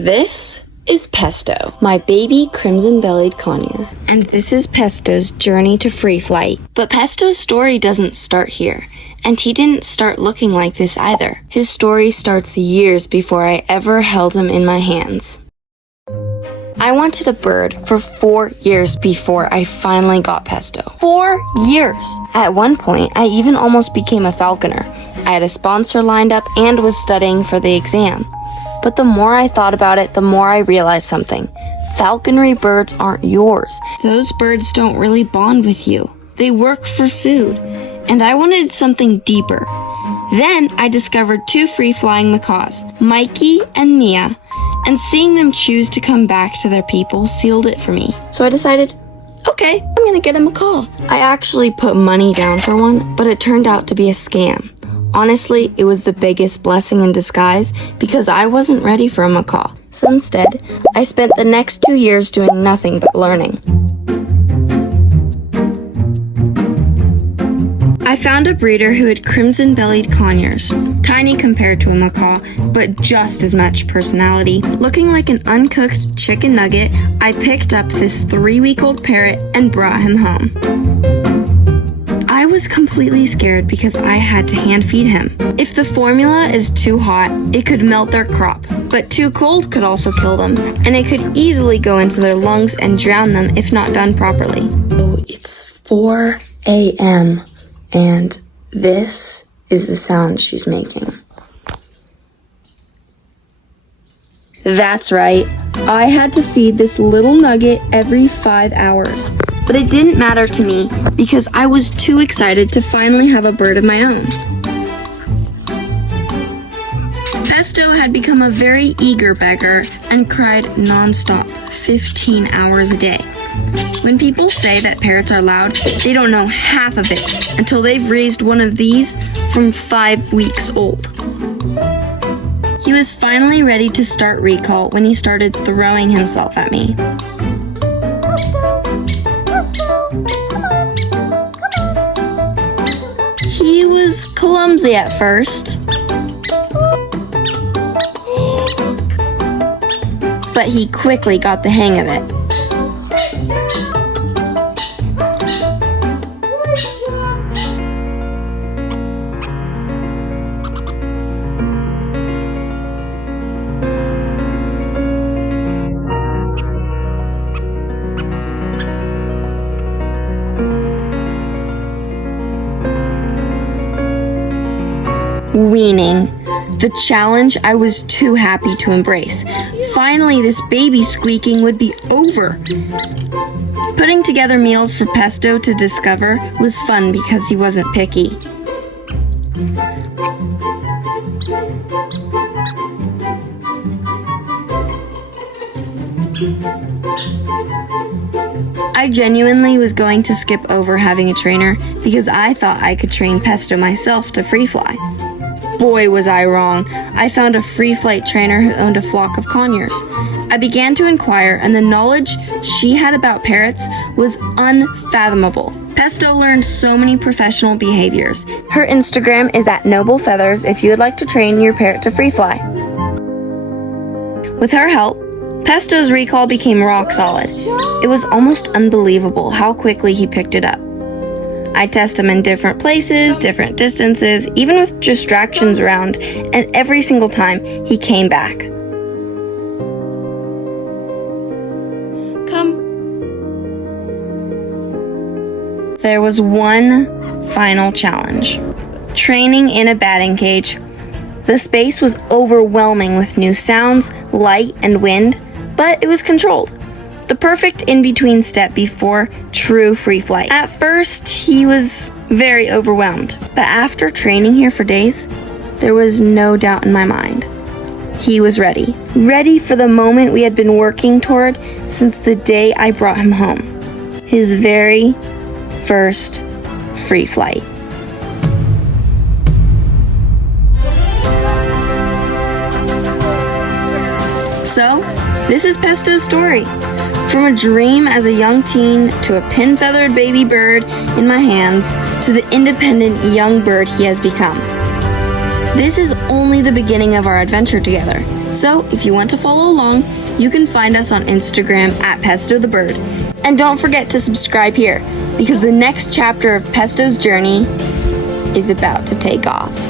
This is Pesto, my baby crimson-bellied conure. And this is Pesto's journey to free flight. But Pesto's story doesn't start here. And he didn't start looking like this either. His story starts years before I ever held him in my hands. I wanted a bird for 4 years before I finally got Pesto. 4 years! At one point, I even almost became a falconer. I had a sponsor lined up and was studying for the exam. But the more I thought about it, the more I realized something. Falconry birds aren't yours. Those birds don't really bond with you. They work for food. And I wanted something deeper. Then I discovered 2 free-flying macaws, Mikey and Mia, and seeing them choose to come back to their people sealed it for me. So I decided, okay, I'm gonna get a macaw. I actually put money down for one, but it turned out to be a scam. Honestly, it was the biggest blessing in disguise because I wasn't ready for a macaw. So instead, I spent the next 2 years doing nothing but learning. I found a breeder who had crimson-bellied conures, tiny compared to a macaw, but just as much personality. Looking like an uncooked chicken nugget, I picked up this 3-week-old parrot and brought him home. I was completely scared because I had to hand feed him. If the formula is too hot, it could melt their crop, but too cold could also kill them, and it could easily go into their lungs and drown them if not done properly. So it's 4 a.m. and this is the sound she's making. That's right. I had to feed this little nugget every 5 hours. But it didn't matter to me because I was too excited to finally have a bird of my own. Pesto had become a very eager beggar and cried non-stop, 15 hours a day. When people say that parrots are loud, they don't know half of it until they've raised one of these from 5 weeks old. He was finally ready to start recall when he started throwing himself at me. He was clumsy at first, but he quickly got the hang of it. Weaning, the challenge I was too happy to embrace. Finally, this baby squeaking would be over. Putting together meals for Pesto to discover was fun because he wasn't picky. I genuinely was going to skip over having a trainer because I thought I could train Pesto myself to free fly. Boy, was I wrong. I found a free flight trainer who owned a flock of conures. I began to inquire, and the knowledge she had about parrots was unfathomable. Pesto learned so many professional behaviors. Her Instagram is @NobleFeathers if you would like to train your parrot to free fly. With her help, Pesto's recall became rock solid. It was almost unbelievable how quickly he picked it up. I test him in different places, different distances, even with distractions around, and every single time he came back. Come. There was one final challenge. Training in a batting cage. The space was overwhelming with new sounds, light, and wind, but it was controlled. The perfect in-between step before true free flight. At first, he was very overwhelmed, but after training here for days, there was no doubt in my mind. He was ready. Ready for the moment we had been working toward since the day I brought him home. His very first free flight. So, this is Pesto's story. From a dream as a young teen to a pin-feathered baby bird in my hands to the independent young bird he has become. This is only the beginning of our adventure together, Also, if you want to follow along, you can find us on Instagram at Pesto the Bird. And don't forget to subscribe here, because the next chapter of Pesto's journey is about to take off.